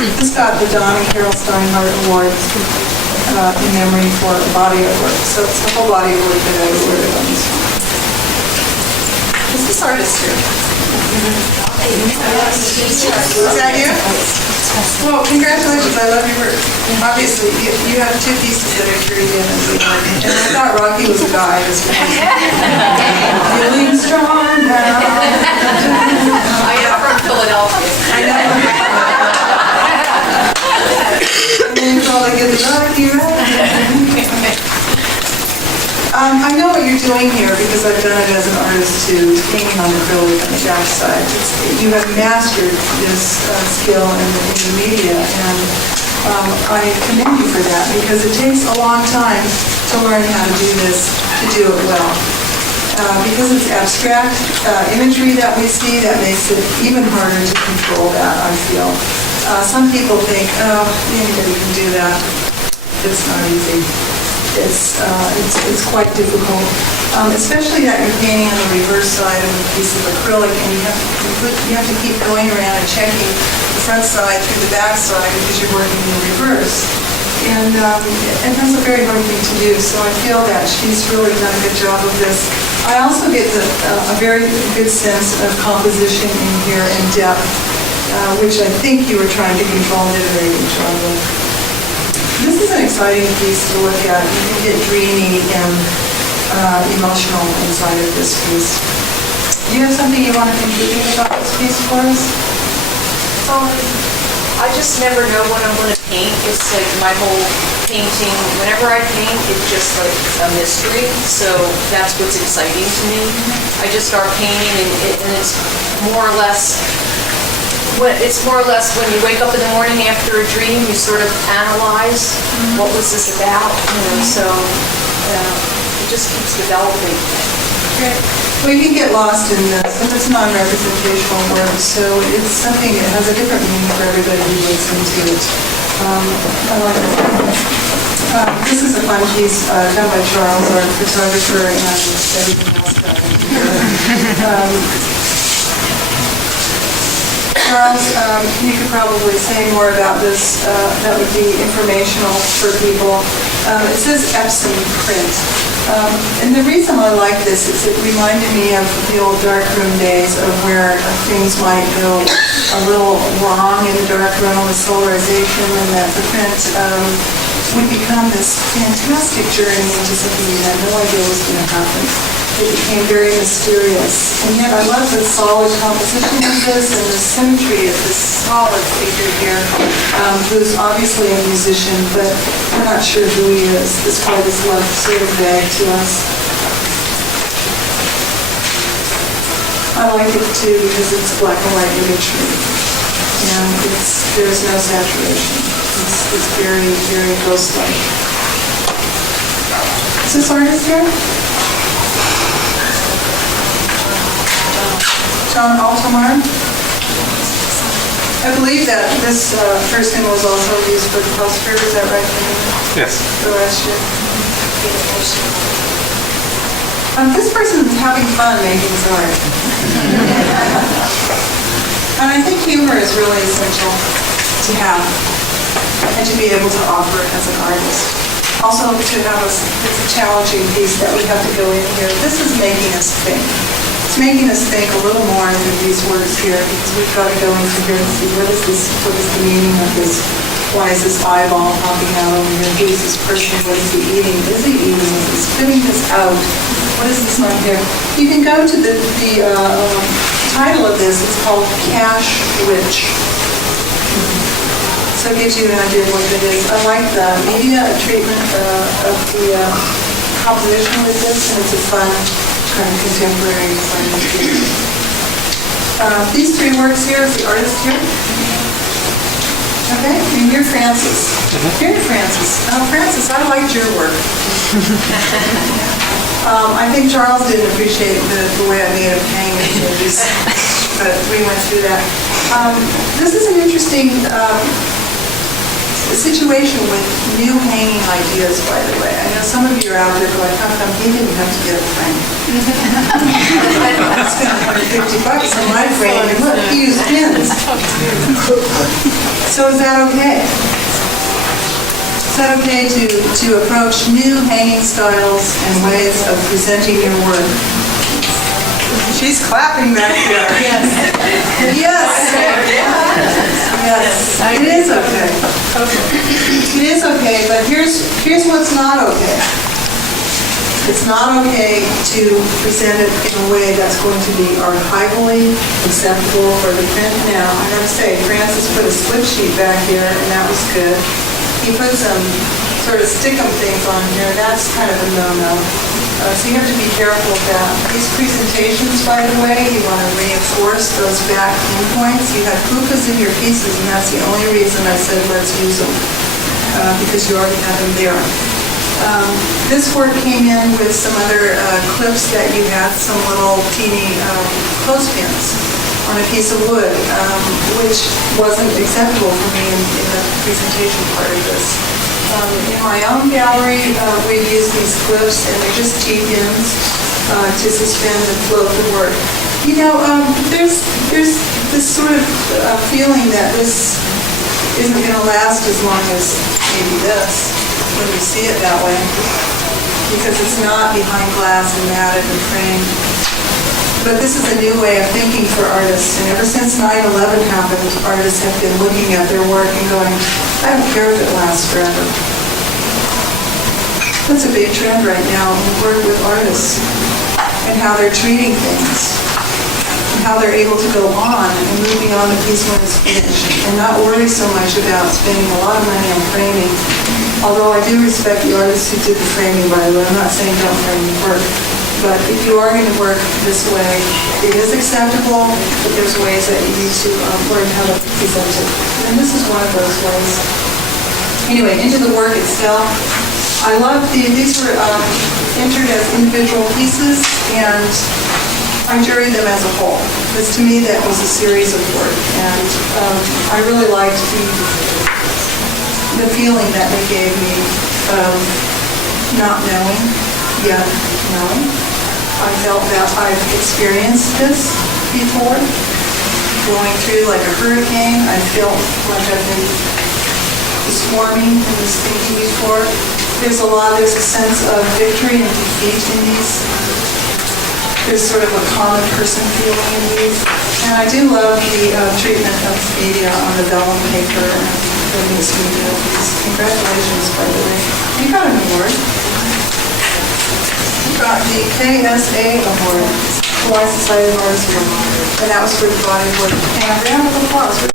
This got the Don and Carol Steinhardt Award in memory for body of work. So it's the whole body of work that I awarded on this one. Is this artist here? Is that you? Well, congratulations. I love your work. Obviously, you have two pieces that are carried in as a art. And I thought Rocky was a guy. Feeling strong now. I am from Philadelphia. I know. And then you call it get the Rocky, right? I know what you're doing here because I've done it as an artist too, painting on acrylic on the backside. You have mastered this skill in the media, and I commend you for that because it takes a long time to learn how to do this, to do it well. Because it's abstract imagery that we see, that makes it even harder to control that, I feel. Some people think, oh, anybody can do that. It's not easy. It's quite difficult, especially that you're painting on the reverse side of a piece of acrylic, and you have to keep going around and checking the front side through the back side because you're working in reverse. And that's a very hard thing to do, so I feel that she's really done a good job of this. I also get a very good sense of composition in here and depth, which I think you were trying to control and did a very good job of. This is an exciting piece to look at. You can get dreamy and emotional inside of this piece. Do you have something you want to contribute about this piece for us? I just never know when I'm going to paint. It's like my whole painting, whenever I paint, it's just like a mystery. So that's what's exciting to me. I just start painting and it's more or less when you wake up in the morning after a dream, you sort of analyze what was this about, so it just keeps developing. Great. Well, you can get lost in this, and it's non-representational work, so it's something that has a different meaning for everybody who looks into it. I like it. This is a fun piece done by Charles, our photographer, and everything else done. Charles, you could probably say more about this. That would be informational for people. It says Epson print. And the reason I like this is it reminded me of the old darkroom days of where things might go a little wrong in the darkroom with solarization, and that the print would become this fantastic journey into something you had no idea was going to happen. It became very mysterious. And yet I love the solid composition of this and the symmetry of this solid figure here, who's obviously a musician, but we're not sure who he is. This part is left sort of vague to us. I like it too because it's black and white imagery. And there's no saturation. It's very, very ghost-like. Is this artist here? John Altomar. I believe that this person was also used for the poster, is that right? Yes. For last year. This person is having fun making his art. And I think humor is really essential to have and to be able to offer as an artist. Also to have it's a challenging piece that we have to go in here. This is making us think. It's making us think a little more than these words here, because we've got to go into here and see what is the meaning of this? Why is this eyeball popping out over here? Who is this person? What is he eating? Is he eating? Is he spitting this out? What is this on here? You can go to the title of this. It's called Cash Rich. So it gives you an idea of what it is. I like the media treatment of the composition with this, and it's a fun kind of contemporary design. These three works here is the artist here. Okay, and you're Francis. You're Francis. Francis, I liked your work. I think Charles didn't appreciate the way I made him hang in images, but we went through that. This is an interesting situation with new hanging ideas, by the way. I know some of you are out there going, how come he didn't have to get a frame? I spent $150 on my frame, and look, he used pins. So is that okay? Is that okay to approach new hanging styles and ways of presenting your work? She's clapping back there. Yes. Yes. Yes. It is okay. It is okay, but here's what's not okay. It's not okay to present it in a way that's going to be archivally acceptable for the print. Now, I gotta say, Francis put a slip sheet back here, and that was good. He put some sort of stick-em things on here. That's kind of a no-no. So you have to be careful of that. These presentations, by the way, you want to reinforce those back endpoints. You have fukas in your pieces, and that's the only reason I said let's use them, because you already have them there. This work came in with some other clips that you had, some little teeny clothespins on a piece of wood, which wasn't acceptable for me in the presentation part of this. In my own gallery, we've used these clips, and they're just T-pins to suspend and float the work. You know, there's this sort of feeling that this isn't going to last as long as maybe this, when you see it that way, because it's not behind glass and matted and framed. But this is a new way of thinking for artists, and ever since 9/11 happened, artists have been looking at their work and going, I don't care if it lasts forever. That's a big trend right now in work with artists, and how they're treating things, and how they're able to go on and move beyond the piece when it's finished, and not worry so much about spending a lot of money on framing. Although I do respect the artists who did the framing, by the way. I'm not saying don't frame your work. But if you are going to work this way, it is acceptable, but there's ways that you need to learn how to present it. And this is one of those ways. Anyway, into the work itself. I love these were entered as individual pieces, and I juried them as a whole. Because to me, that was a series of work. And I really liked the feeling that they gave me of not knowing, yet knowing. I felt that I've experienced this before, going through like a hurricane. I felt like I've been swarming in this thinking before. There's a sense of victory and defeat in these. There's sort of a common person feeling in these. And I do love the treatment of media on the vellum paper and these media. Congratulations, by the way. You got an award. Got the KSA Award, Kauai Society of Artists Award, and that was for the body of work. And a round of applause.